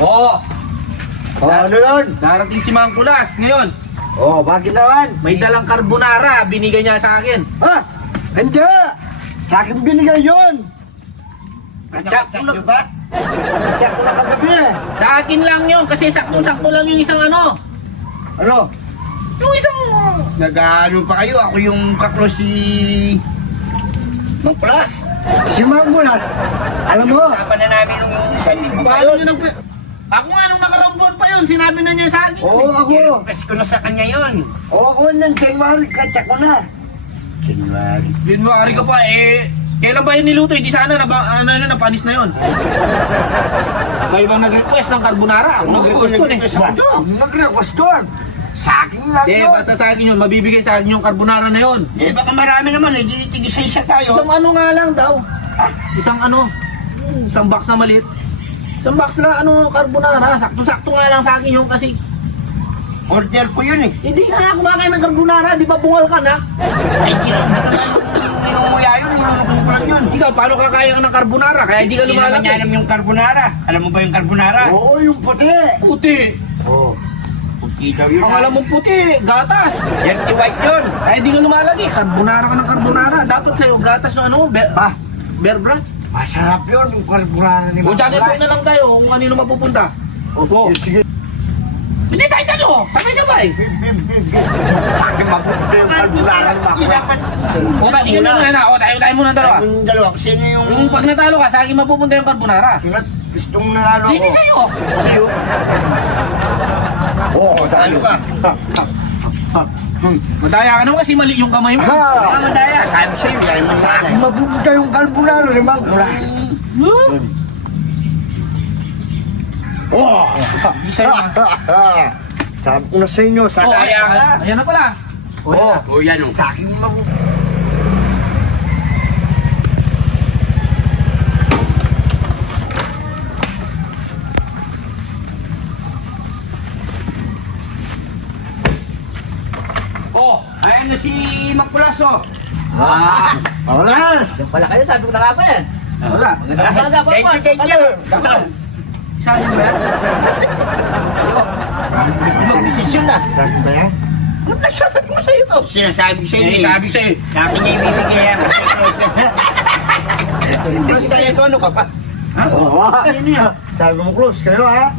Oo. Ano yun? Darating si Mang Kulas ngayon. Bakit naman? May dalang carbonara, binigay niya sa akin. Ha? Hindi! Sa akin binigay yun! Katsak ko na ba? Katsak ko na kagabi eh. Sa akin lang yun, kasi saktong-sakto lang yung isang ano. Ano? Yung isang... Nag-ano pa kayo? Ako yung kaklos si Mang Kulas. Si Mangulas, alam mo? Usapan na namin nung 1,000 pa Paano yun. nyo nag... Ako nga nung nakarang buwan pa yun, sinabi na niya sa akin. Oo, ako. Request ko na sa kanya yun. Ako ng January, katsak ko na. January. January ka pa eh. Kailan ba yun niluto? Hindi sana napanis na yun. Kayo bang nag-request ng carbonara? Ako nag-request doon eh. Nag-request doon. Sa akin lang Hindi, yun. basta sa akin yun. Mabibigay sa akin yung carbonara na yun. Eh baka marami naman eh. Tigisa tayo. Isang ano nga lang daw. Isang ano. Isang box na maliit. Isang box na ano, carbonara. Sakto-sakto nga lang sa akin yung kasi. Order ko yun eh. Hindi ka nga kumakain ng carbonara. Di ba bungal ka na? Ay, kinumuya yun. Nulunok ko lang yun. Ikaw, paano kakain ka ng carbonara? Kaya hindi ka Hindi naman niya lumalaki. alam yung carbonara. Alam mo ba yung carbonara? Oo, yung puti. Puti. Oo. Puti daw yun. Ang alam mong puti, gatas. Dirty white yun. Kaya hindi ka lumalaki. Carbonara ka ng carbonara. Dapat sa'yo gatas ng ano, Ah, bear brand. masarap yun yung carbonara ni O dyan po Mangulas. na lang tayo kung kanino mapupunta. Oo, sige. Hindi tayo talo. Sabay-sabay. Sa akin mapupunta yung carbonara ni Hindi Mangulas. dapat. O tayo muna na. O tayo muna dalawa. Yung dalawa. Sino yung... Kung pag natalo ka, sa akin mapupunta yung carbonara. Gustong nanalo ako. Hindi sa'yo. Sa'yo. Oo, Sa ano ka? Madaya ka naman kasi mali yung kamay mo. Ah, madaya. Sabi sa'yo. Yan mo sa akin. Mapupunta yung carbonara ni Mangulas. Huh? Oo. Hindi sa'yo ah. Sabi ko na sa inyo, sa Oh, Madaya ka. ayan na pala. O, Oo. ayan na. O yan o. Sa akin mapupunta. Oh, ayan na si Mang Kulas oh. Mangulas! Wala kayo, sabi ko na nga ba yan. Wala. Talaga po. Thank you. Sabi mo ba yan? Mag-desisyon na. Sabi ba yan? Ano nagsasabi mo sa'yo to? Sinasabi ko sa'yo Hindi, eh. sabi ko sa'yo. Sabi niya ibibigay yan. Hindi sa'yo ito ano ka pa? Oo. Sabi mo close kayo ha?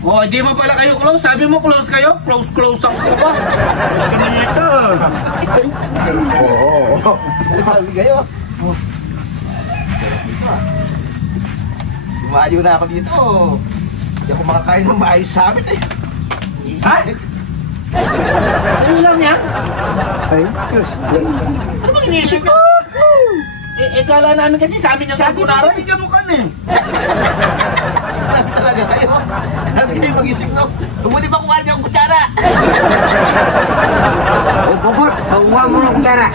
Oh, di mo pala kayo close. Sabi mo close kayo. Close ang ko ba? Gusto naman ito. Oo. Sabi kayo. Lumayo na ako dito. Hindi ako makakain ng maayos sa amin eh. Ha? Sa'yo lang yan. Ay, Diyos. Ano bang iniisip mo? Kala namin kasi sa amin yung Sabi ko, carbonara. bigyan mo kami. Sabi talaga kayo. Sabi kayo mag-isip no. Tumuti pa kung ano yung kutsara. O, Bobot, pakuha mo ng kutsara.